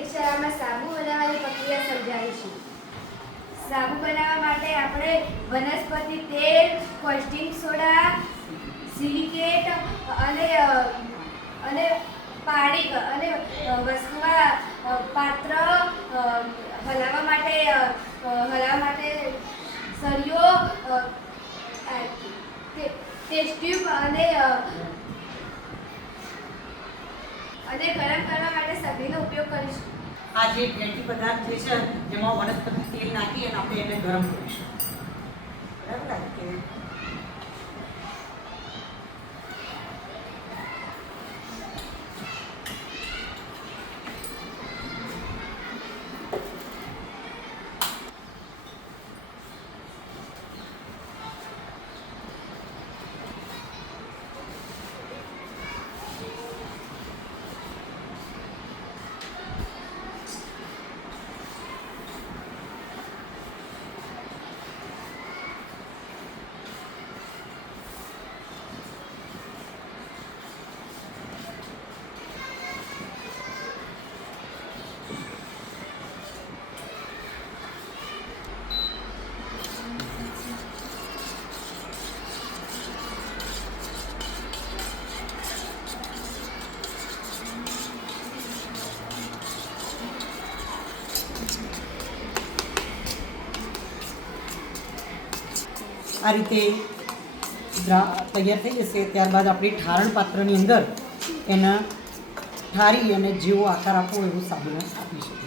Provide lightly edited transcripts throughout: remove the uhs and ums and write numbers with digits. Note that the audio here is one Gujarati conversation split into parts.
પ્રયોગશાળામાં સાબુ બનાવવાની પ્રક્રિયા સમજાવીશું. સાબુ બનાવવા માટે આપણે વનસ્પતિ તેલ, કોસ્ટિક સોડા, સિલિકેટ અને પાણી અને વસ્તુમાં પાત્ર હલાવવા માટે સળિયો, ટેસ્ટ ટ્યુબ અને ગરમ કરવા માટે સભ્યનો ઉપયોગ કરીશું. આ જે ફેટી પદાર્થ જે છે જેમાં વનસ્પતિ તેલ નાખી અને આપણે એને ગરમ કરીશું. બરાબર કે આ રીતે તૈયાર થઈ જશે. ત્યારબાદ આપણે ઠારણ પાત્રની અંદર એના ઠારી અને જેવો આકાર આપવો એવો સાબુ આપી શકીશું.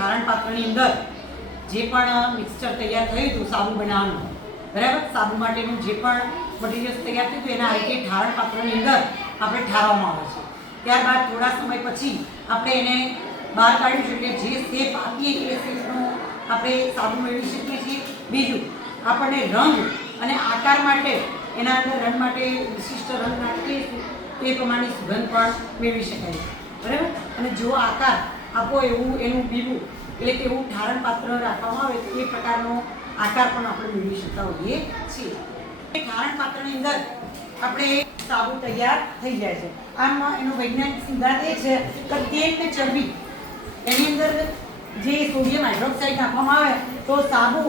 ઠારણ પાત્રની અંદર જે પણ મિક્સચર તૈયાર થયું હતું સાબુ બનાવવાનું, બરાબર, સાબુ માટેનું જે પણ મટીરિયલ્સ તૈયાર થયું હતું એના આ રીતે ઠારણ પાત્રની અંદર આપણે ઠારવામાં આવે છે. ત્યારબાદ થોડા સમય પછી આપણે એને બહાર કાઢ્યું છે એટલે જે શેપ આપીએ એ શેપનો આપણે સાબુ મેળવી શકીએ છીએ. બીજું, આપણને રંગ અને આકાર માટે એના અંદર રંગ માટે વિશિષ્ટ રંગ નાખીએ તે પ્રમાણની સુગંધ પણ મેળવી શકાય છે. બરાબર, અને જો આકાર આપો એવું એનું બીવું એટલે કે એવું ઠારણ પાત્ર રાખવામાં આવે તો એ પ્રકારનો આકાર પણ આપણે મેળવી શકતા હોઈએ છીએ. ઠારણ પાત્રની અંદર આપણે સાબુ તૈયાર થઈ જાય છે. આમાં એનો વૈજ્ઞાનિક સિદ્ધાંત એ છે કે તેલ ને ચરબી એની અંદર જે સોડિયમ હાઇડ્રોક્સાઇડ નાખવામાં આવે તો સાબુ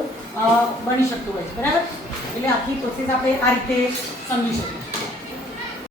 બની શકતું હોય છે. બરાબર, એટલે આખી પ્રોસેસ આપણે આ રીતે સમજી શકીએ.